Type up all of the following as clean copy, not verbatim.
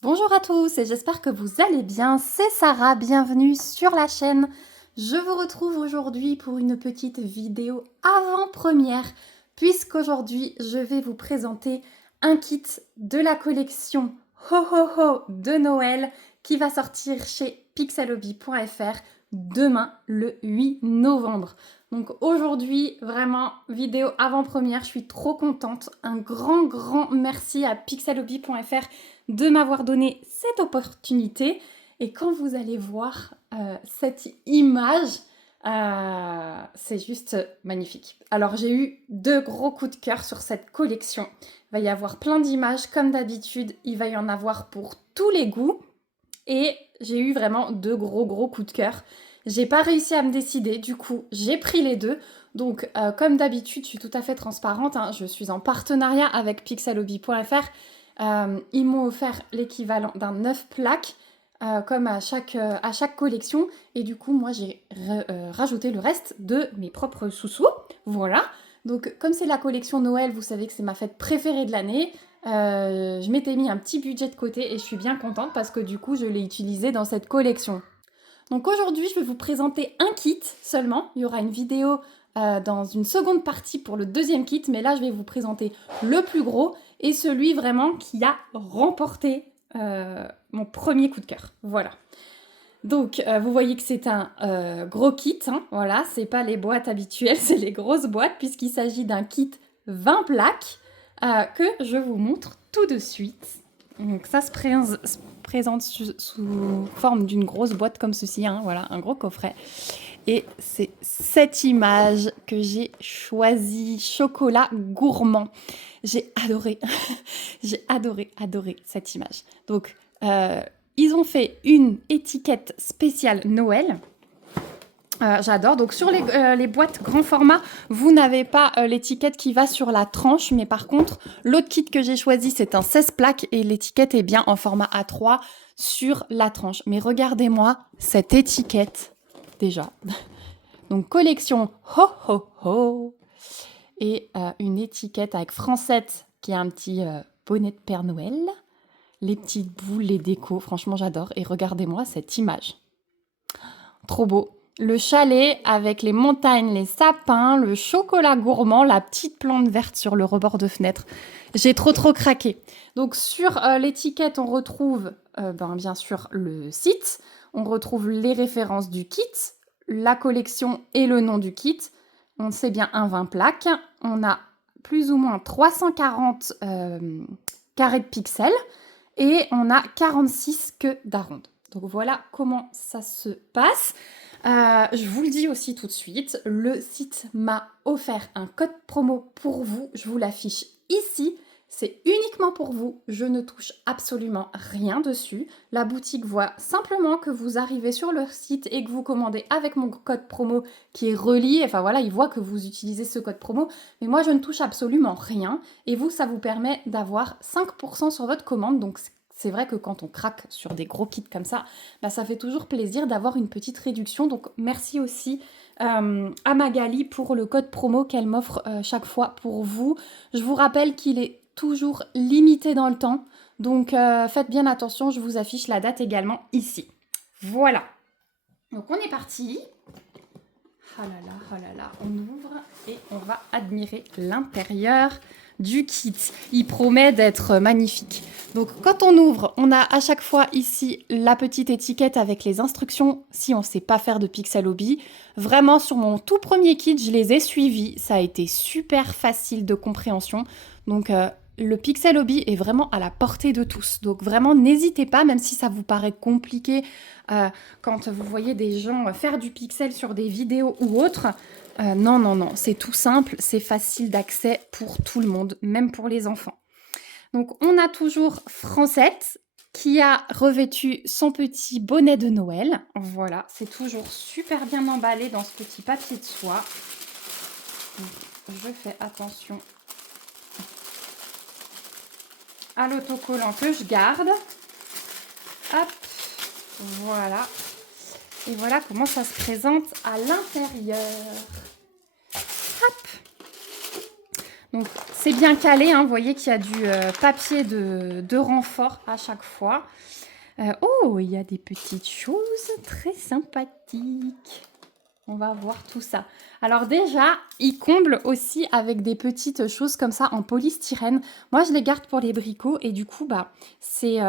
Bonjour à tous et j'espère que vous allez bien. C'est Sarah, bienvenue sur la chaîne. Je vous retrouve aujourd'hui pour une petite vidéo avant-première puisqu'aujourd'hui je vais vous présenter un kit de la collection Ho Ho Ho de Noël qui va sortir chez pixelhobby.fr demain le 8 novembre. Donc aujourd'hui, vraiment, vidéo avant-première, je suis trop contente. Un grand merci à pixelhobby.fr de m'avoir donné cette opportunité. Et quand vous allez voir cette image, c'est juste magnifique. Alors j'ai eu 2 gros coups de cœur sur cette collection. Il va y avoir plein d'images comme d'habitude. Il va y en avoir pour tous les goûts. Et j'ai eu vraiment 2 gros coups de cœur. J'ai pas réussi à me décider, du coup j'ai pris les deux. Donc comme d'habitude, je suis tout à fait transparente, hein, je suis en partenariat avec pixelhobby.fr. Ils m'ont offert l'équivalent d'un 9 plaques, comme à chaque collection. Et du coup, moi j'ai rajouté le reste de mes propres sous-sous. Voilà. Donc comme c'est la collection Noël, vous savez que c'est ma fête préférée de l'année. Je m'étais mis un petit budget de côté et je suis bien contente parce que du coup je l'ai utilisé dans cette collection. Donc aujourd'hui je vais vous présenter un kit seulement. Il y aura une vidéo dans une seconde partie pour le deuxième kit, mais là je vais vous présenter le plus gros et celui vraiment qui a remporté mon premier coup de cœur. Voilà. Donc vous voyez que c'est un gros kit, hein, voilà, c'est pas les boîtes habituelles, c'est les grosses boîtes puisqu'il s'agit d'un kit 20 plaques que je vous montre tout de suite. Donc ça se présente sous forme d'une grosse boîte comme ceci, hein, voilà, un gros coffret. Et c'est cette image que j'ai choisie, chocolat gourmand. J'ai adoré, j'ai adoré cette image. Donc ils ont fait une étiquette spéciale Noël. J'adore. Donc sur les boîtes grand format, vous n'avez pas l'étiquette qui va sur la tranche, mais par contre, l'autre kit que j'ai choisi, c'est un 16 plaques et l'étiquette est bien en format A3 sur la tranche. Mais regardez-moi cette étiquette déjà. Donc collection Ho Ho Ho et une étiquette avec Francette qui a un petit bonnet de Père Noël. Les petites boules, les décos, franchement j'adore. Et regardez-moi cette image. Trop beau. Le chalet avec les montagnes, les sapins, le chocolat gourmand, la petite plante verte sur le rebord de fenêtre. J'ai trop craqué. Donc sur l'étiquette, on retrouve bien sûr le site, on retrouve les références du kit, la collection et le nom du kit. On sait bien un 20 plaques. On a plus ou moins 340 carrés de pixels et on a 46 queues d'aronde. Donc voilà comment ça se passe. Je vous le dis aussi tout de suite, le site m'a offert un code promo pour vous. Je vous l'affiche ici. C'est uniquement pour vous. Je ne touche absolument rien dessus. La boutique voit simplement que vous arrivez sur leur site et que vous commandez avec mon code promo qui est relié. Enfin voilà, ils voient que vous utilisez ce code promo. Mais moi, je ne touche absolument rien. Et vous, ça vous permet d'avoir 5% sur votre commande. Donc c'est vrai que quand on craque sur des gros kits comme ça, ça fait toujours plaisir d'avoir une petite réduction. Donc merci aussi à Magali pour le code promo qu'elle m'offre chaque fois pour vous. Je vous rappelle qu'il est toujours limité dans le temps. Donc faites bien attention, je vous affiche la date également ici. Voilà. Donc on est parti. Oh là là, on ouvre et on va admirer l'intérieur du kit. Il promet d'être magnifique. Donc quand on ouvre, on a à chaque fois ici la petite étiquette avec les instructions si on ne sait pas faire de pixel hobby. Vraiment sur mon tout premier kit, je les ai suivis. Ça a été super facile de compréhension. Donc le pixel hobby est vraiment à la portée de tous. Donc vraiment n'hésitez pas, même si ça vous paraît compliqué quand vous voyez des gens faire du pixel sur des vidéos ou autres. Non, c'est tout simple, c'est facile d'accès pour tout le monde, même pour les enfants. Donc on a toujours Francette qui a revêtu son petit bonnet de Noël. Voilà, c'est toujours super bien emballé dans ce petit papier de soie. Donc, je fais attention à l'autocollant que je garde. Hop, voilà. Et voilà comment ça se présente à l'intérieur. Hop. Donc c'est bien calé, hein. Vous voyez qu'il y a du papier de renfort à chaque fois. Oh, il y a des petites choses très sympathiques. On va voir tout ça. Alors déjà, il comble aussi avec des petites choses comme ça en polystyrène. Moi, je les garde pour les bricots et du coup, bah, c'est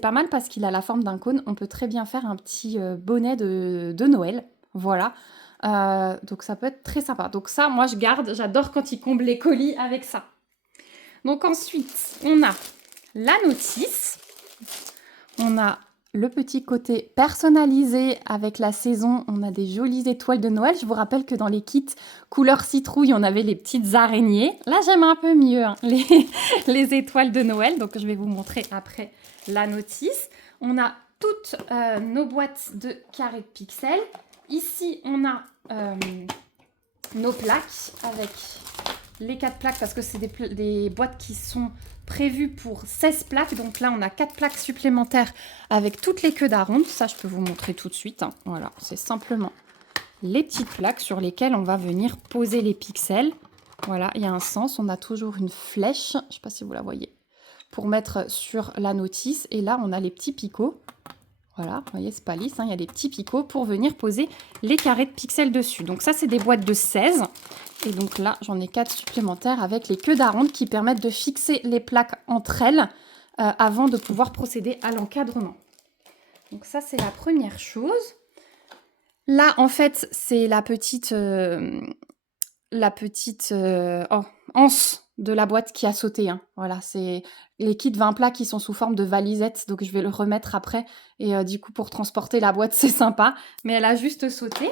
pas mal parce qu'il a la forme d'un cône. On peut très bien faire un petit bonnet de Noël. Voilà. Donc ça peut être très sympa. Donc ça, moi, je garde. J'adore quand il comble les colis avec ça. Donc ensuite, on a la notice. On a le petit côté personnalisé avec la saison. On a des jolies étoiles de Noël. Je vous rappelle que dans les kits couleur citrouille, on avait les petites araignées. Là, j'aime un peu mieux hein, les étoiles de Noël. Donc, je vais vous montrer après la notice. On a toutes nos boîtes de carrés de pixels. Ici, on a nos plaques avec les 4 plaques parce que c'est des boîtes qui sont prévues pour 16 plaques. Donc là, on a 4 plaques supplémentaires avec toutes les queues d'aronde. Ça, je peux vous montrer tout de suite. Hein. Voilà, c'est simplement les petites plaques sur lesquelles on va venir poser les pixels. Voilà, il y a un sens. On a toujours une flèche, je ne sais pas si vous la voyez, pour mettre sur la notice. Et là, on a les petits picots. Voilà, vous voyez, c'est pas lisse, hein, il y a des petits picots pour venir poser les carrés de pixels dessus. Donc ça, c'est des boîtes de 16. Et donc là, j'en ai 4 supplémentaires avec les queues d'aronde qui permettent de fixer les plaques entre elles avant de pouvoir procéder à l'encadrement. Donc ça, c'est la première chose. Là, en fait, c'est la petite anse de la boîte qui a sauté. Hein. Voilà, c'est les kits 20 plats qui sont sous forme de valisettes, donc je vais le remettre après. Et du coup, pour transporter la boîte, c'est sympa. Mais elle a juste sauté.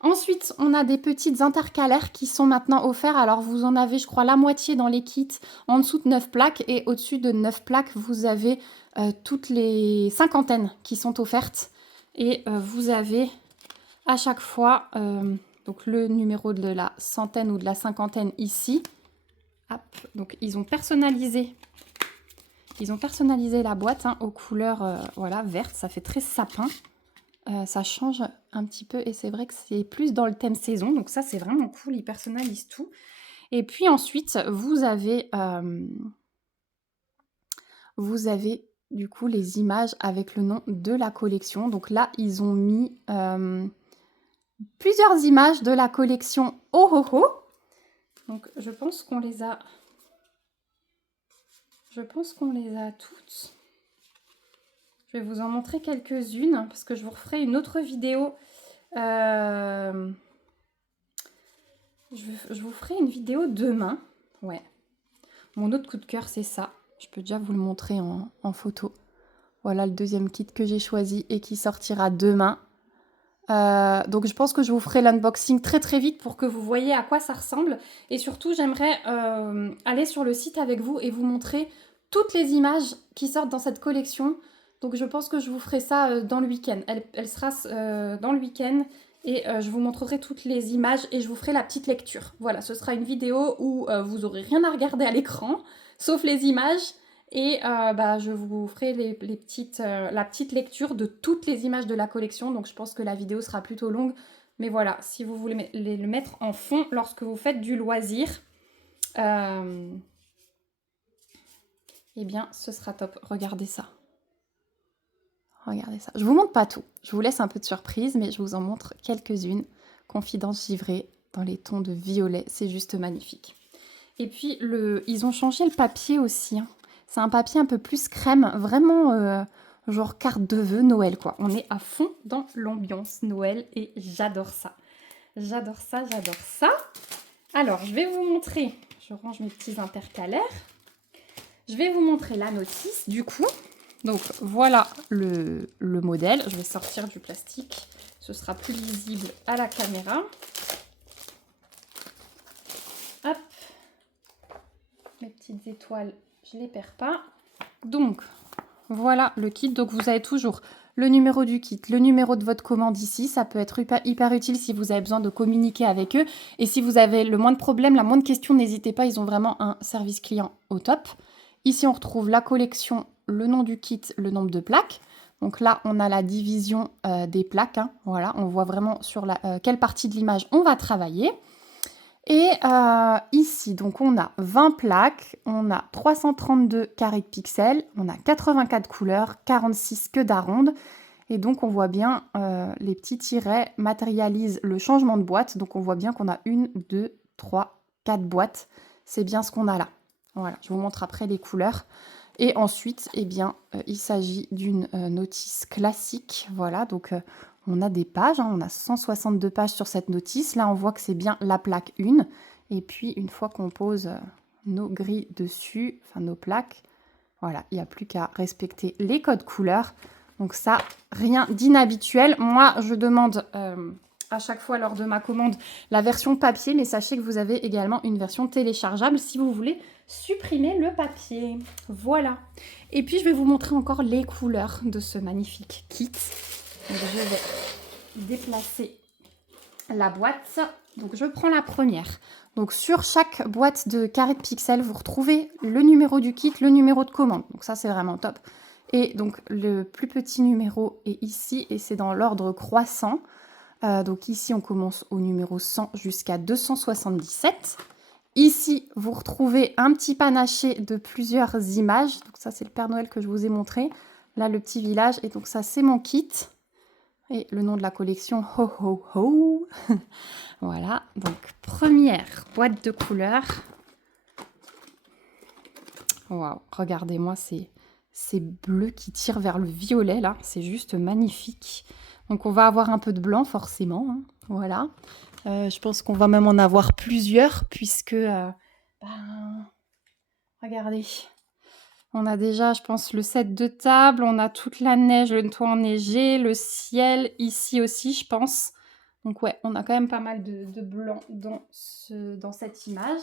Ensuite, on a des petites intercalaires qui sont maintenant offerts. Alors, vous en avez, je crois, la moitié dans les kits en dessous de 9 plaques. Et au-dessus de 9 plaques, vous avez toutes les cinquantaines qui sont offertes. Et vous avez à chaque fois donc le numéro de la centaine ou de la cinquantaine ici. Hop, donc ils ont personnalisé la boîte hein, aux couleurs voilà, vertes. Ça fait très sapin. Ça change un petit peu et c'est vrai que c'est plus dans le thème saison. Donc ça, c'est vraiment cool. Ils personnalisent tout. Et puis ensuite, vous avez du coup les images avec le nom de la collection. Donc là, ils ont mis plusieurs images de la collection Oh Oh Oh. Donc je pense qu'on les a toutes. Je vais vous en montrer quelques-unes parce que je vous referai une autre vidéo. Je vous ferai une vidéo demain. Ouais. Mon autre coup de cœur, c'est ça. Je peux déjà vous le montrer en photo. Voilà le deuxième kit que j'ai choisi et qui sortira demain. Donc je pense que je vous ferai l'unboxing très très vite pour que vous voyez à quoi ça ressemble. Et surtout, j'aimerais aller sur le site avec vous et vous montrer toutes les images qui sortent dans cette collection. Donc je pense que je vous ferai ça dans le week-end. Elle sera dans le week-end et je vous montrerai toutes les images et je vous ferai la petite lecture. Voilà, ce sera une vidéo où vous n'aurez rien à regarder à l'écran, sauf les images. Et je vous ferai la petite lecture de toutes les images de la collection. Donc je pense que la vidéo sera plutôt longue. Mais voilà, si vous voulez le mettre en fond lorsque vous faites du loisir, eh bien ce sera top. Regardez ça. Regardez ça. Je vous montre pas tout. Je vous laisse un peu de surprise, mais je vous en montre quelques-unes. Confidence givrée dans les tons de violet. C'est juste magnifique. Et puis, ils ont changé le papier aussi. Hein. C'est un papier un peu plus crème, vraiment genre carte de vœux Noël, quoi. On est à fond dans l'ambiance Noël et j'adore ça. J'adore ça, j'adore ça. Alors, je vais vous montrer, je range mes petits intercalaires. Je vais vous montrer la notice, du coup. Donc, voilà le modèle. Je vais sortir du plastique. Ce sera plus lisible à la caméra. Hop. Mes petites étoiles, je ne les perds pas. Donc, voilà le kit. Donc, vous avez toujours le numéro du kit, le numéro de votre commande ici. Ça peut être hyper utile si vous avez besoin de communiquer avec eux. Et si vous avez le moins de problèmes, la moindre question, n'hésitez pas. Ils ont vraiment un service client au top. Ici, on retrouve la collection, le nom du kit, le nombre de plaques. Donc là, on a la division des plaques. Hein. Voilà, on voit vraiment sur quelle partie de l'image on va travailler. Et ici, donc on a 20 plaques, on a 332 carrés de pixels, on a 84 couleurs, 46 queues d'aronde. Et donc, on voit bien les petits tirets matérialisent le changement de boîte. Donc, on voit bien qu'on a 1, 2, 3, 4 boîtes. C'est bien ce qu'on a là. Voilà, je vous montre après les couleurs. Et ensuite, eh bien, il s'agit d'une notice classique. Voilà, donc on a des pages. On a 162 pages sur cette notice. Là, on voit que c'est bien la plaque 1. Et puis, une fois qu'on pose nos grilles dessus, enfin nos plaques, voilà, il n'y a plus qu'à respecter les codes couleurs. Donc ça, rien d'inhabituel. Moi, je demande à chaque fois lors de ma commande la version papier, mais sachez que vous avez également une version téléchargeable si vous voulez supprimer le papier. Voilà. Et puis, je vais vous montrer encore les couleurs de ce magnifique kit. Donc, je vais déplacer la boîte. Donc, je prends la première. Donc, sur chaque boîte de carrés de pixels, vous retrouvez le numéro du kit, le numéro de commande. Donc, ça, c'est vraiment top. Et donc, le plus petit numéro est ici et c'est dans l'ordre croissant. Donc, ici, on commence au numéro 100 jusqu'à 277. Ici, vous retrouvez un petit panaché de plusieurs images. Donc, ça, c'est le Père Noël que je vous ai montré. Là, le petit village. Et donc, ça, c'est mon kit. Et le nom de la collection, Ho Ho Ho. Voilà. Donc, première boîte de couleurs. Waouh, regardez-moi ces bleus qui tirent vers le violet, là. C'est juste magnifique. Donc, on va avoir un peu de blanc, forcément. Hein. Voilà. Je pense qu'on va même en avoir plusieurs, puisque... regardez. On a déjà, je pense, le set de table. On a toute la neige, le toit enneigé, le ciel. Ici aussi, je pense. Donc, ouais, on a quand même pas mal de blanc dans cette image.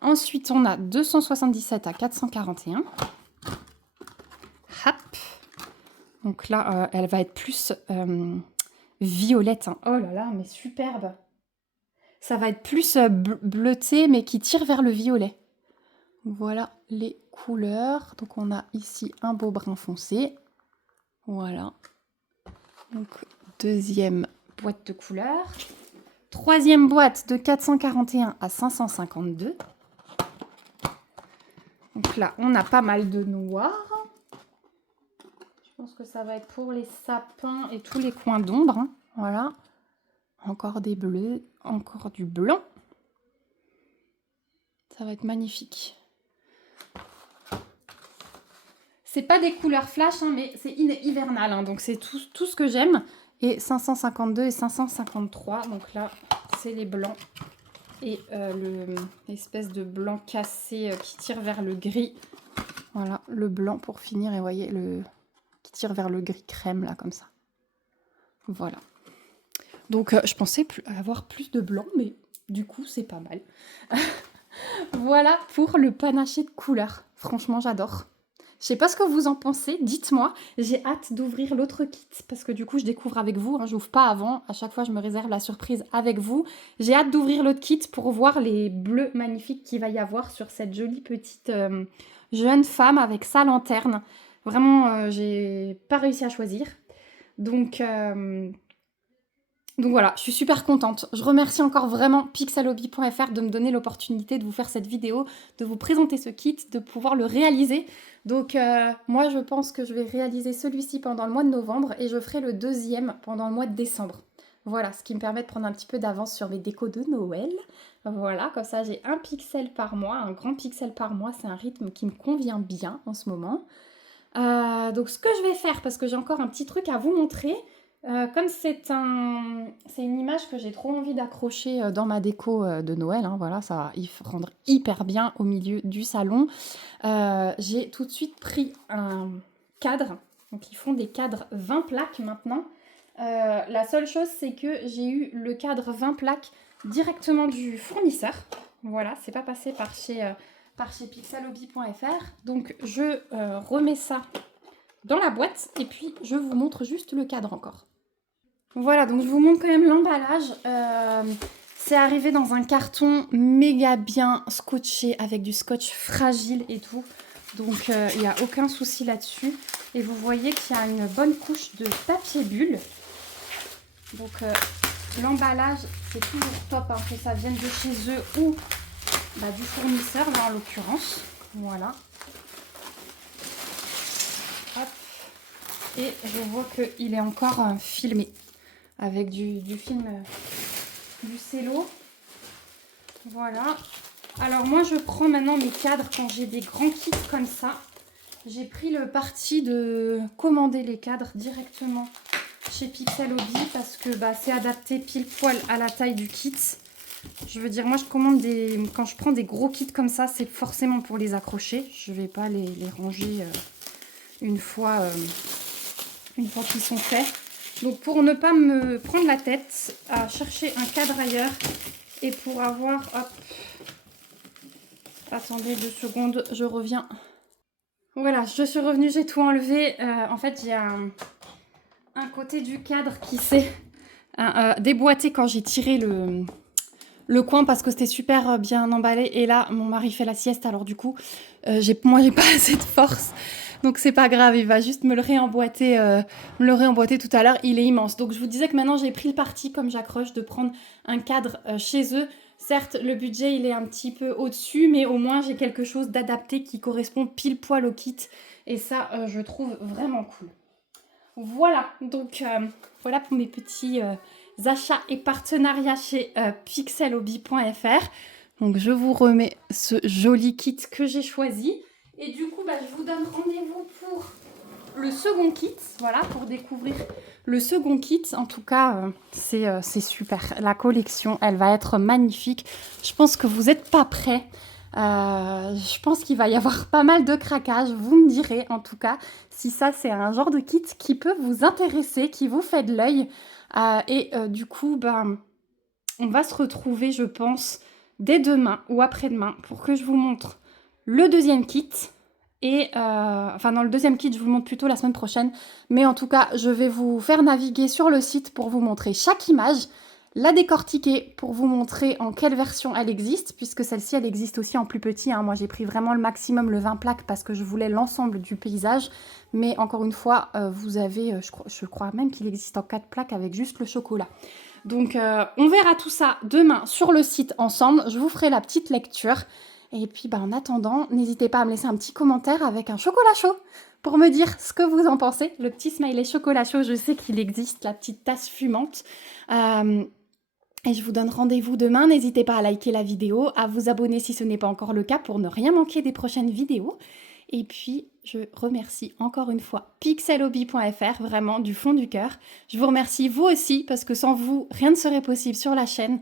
Ensuite, on a 277 à 441. Hop. Donc là, elle va être plus violette. Hein. Oh là là, mais superbe. Ça va être plus bleuté, mais qui tire vers le violet. Voilà les couleurs. Donc on a ici un beau brun foncé. Voilà. Donc deuxième boîte de couleurs. Troisième boîte de 441 à 552. Donc là, on a pas mal de noir. Je pense que ça va être pour les sapins et tous les coins d'ombre. Hein. Voilà. Encore des bleus, encore du blanc. Ça va être magnifique. C'est pas des couleurs flash, hein, mais c'est hivernal. Hein, donc c'est tout ce que j'aime. Et 552 et 553. Donc là, c'est les blancs. Et l'espèce de blanc cassé qui tire vers le gris. Voilà, le blanc pour finir. Et vous voyez, qui tire vers le gris crème, là, comme ça. Voilà. Donc, je pensais avoir plus de blanc, mais du coup, c'est pas mal. Voilà pour le panaché de couleurs. Franchement, j'adore. Je sais pas ce que vous en pensez, dites-moi. J'ai hâte d'ouvrir l'autre kit parce que du coup, je découvre avec vous. Hein, je n'ouvre pas avant. À chaque fois, je me réserve la surprise avec vous. J'ai hâte d'ouvrir l'autre kit pour voir les bleus magnifiques qu'il va y avoir sur cette jolie petite jeune femme avec sa lanterne. Vraiment, j'ai pas réussi à choisir. Donc voilà, je suis super contente. Je remercie encore vraiment pixelhobby.fr de me donner l'opportunité de vous faire cette vidéo, de vous présenter ce kit, de pouvoir le réaliser. Donc moi, je pense que je vais réaliser celui-ci pendant le mois de novembre et je ferai le deuxième pendant le mois de décembre. Voilà, ce qui me permet de prendre un petit peu d'avance sur mes décos de Noël. Voilà, comme ça, j'ai un pixel par mois, un grand pixel par mois. C'est un rythme qui me convient bien en ce moment. Donc ce que je vais faire, parce que j'ai encore un petit truc à vous montrer... comme c'est une image que j'ai trop envie d'accrocher dans ma déco de Noël, hein, voilà, ça va rendre hyper bien au milieu du salon. J'ai tout de suite pris un cadre, donc ils font des cadres 20 plaques maintenant. La seule chose, c'est que j'ai eu le cadre 20 plaques directement du fournisseur. Voilà, c'est pas passé par chez pixelhobby.fr. Donc je remets ça dans la boîte et puis je vous montre juste le cadre encore. Voilà, donc je vous montre quand même l'emballage. C'est arrivé dans un carton méga bien scotché avec du scotch fragile et tout. Donc il n'y a aucun souci là-dessus. Et vous voyez qu'il y a une bonne couche de papier bulle. Donc L'emballage, c'est toujours top, hein, que ça vienne de chez eux ou du fournisseur, là en l'occurrence. Voilà. Hop. Et je vois qu'il est encore filmé avec du film du cello. Voilà. Alors moi je prends maintenant mes cadres quand j'ai des grands kits comme ça. J'ai pris le parti de commander les cadres directement chez Pixel Hobby parce que c'est adapté pile poil à la taille du kit. Je veux dire, moi je commande quand je prends des gros kits comme ça, c'est forcément pour les accrocher. Je vais pas les ranger une fois qu'ils sont faits. Donc pour ne pas me prendre la tête à chercher un cadre ailleurs et pour avoir... Hop, attendez 2 secondes, je reviens. Voilà, je suis revenue, j'ai tout enlevé. En fait, j'ai un côté du cadre qui s'est déboîté quand j'ai tiré le coin parce que c'était super bien emballé. Et là, mon mari fait la sieste, alors du coup, moi, j'ai pas assez de force. Donc, c'est pas grave, il va juste me le réemboîter tout à l'heure. Il est immense. Donc, je vous disais que maintenant, j'ai pris le parti, comme j'accroche, de prendre un cadre chez eux. Certes, le budget, il est un petit peu au-dessus, mais au moins, j'ai quelque chose d'adapté qui correspond pile poil au kit. Et ça, je trouve vraiment cool. Voilà, donc voilà pour mes petits achats et partenariats chez pixelhobby.fr. Donc, je vous remets ce joli kit que j'ai choisi. Et du coup, je vous donne rendez-vous pour le second kit. Voilà, pour découvrir le second kit. En tout cas, c'est super. La collection, elle va être magnifique. Je pense que vous n'êtes pas prêts. Je pense qu'il va y avoir pas mal de craquages. Vous me direz, en tout cas, si ça, c'est un genre de kit qui peut vous intéresser, qui vous fait de l'œil. Du coup, on va se retrouver, je pense, dès demain ou après-demain pour que je vous montre le deuxième kit. Et dans le deuxième kit, je vous le montre plutôt la semaine prochaine. Mais en tout cas, je vais vous faire naviguer sur le site pour vous montrer chaque image, la décortiquer pour vous montrer en quelle version elle existe, puisque celle-ci, elle existe aussi en plus petit. Hein. Moi, j'ai pris vraiment le maximum, le 20 plaques, parce que je voulais l'ensemble du paysage. Mais encore une fois, vous avez, je crois même qu'il existe en 4 plaques avec juste le chocolat. Donc, on verra tout ça demain sur le site ensemble. Je vous ferai la petite lecture. Et puis, en attendant, n'hésitez pas à me laisser un petit commentaire avec un chocolat chaud pour me dire ce que vous en pensez. Le petit smiley chocolat chaud, je sais qu'il existe, la petite tasse fumante. Et je vous donne rendez-vous demain. N'hésitez pas à liker la vidéo, à vous abonner si ce n'est pas encore le cas pour ne rien manquer des prochaines vidéos. Et puis, je remercie encore une fois pixelhobby.fr, vraiment du fond du cœur. Je vous remercie vous aussi, parce que sans vous, rien ne serait possible sur la chaîne.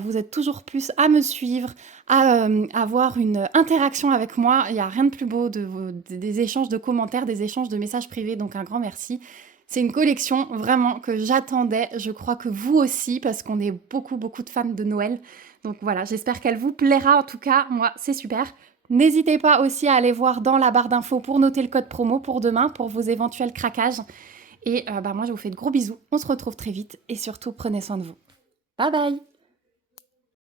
Vous êtes toujours plus à me suivre, à avoir une interaction avec moi. Il n'y a rien de plus beau des échanges de commentaires, des échanges de messages privés, donc un grand merci. C'est une collection vraiment que j'attendais, je crois que vous aussi, parce qu'on est beaucoup de fans de Noël. Donc voilà, j'espère qu'elle vous plaira. En tout cas, moi, c'est super. N'hésitez pas aussi à aller voir dans la barre d'infos pour noter le code promo pour demain, pour vos éventuels craquages. Et moi, je vous fais de gros bisous. On se retrouve très vite et surtout, prenez soin de vous. Bye bye!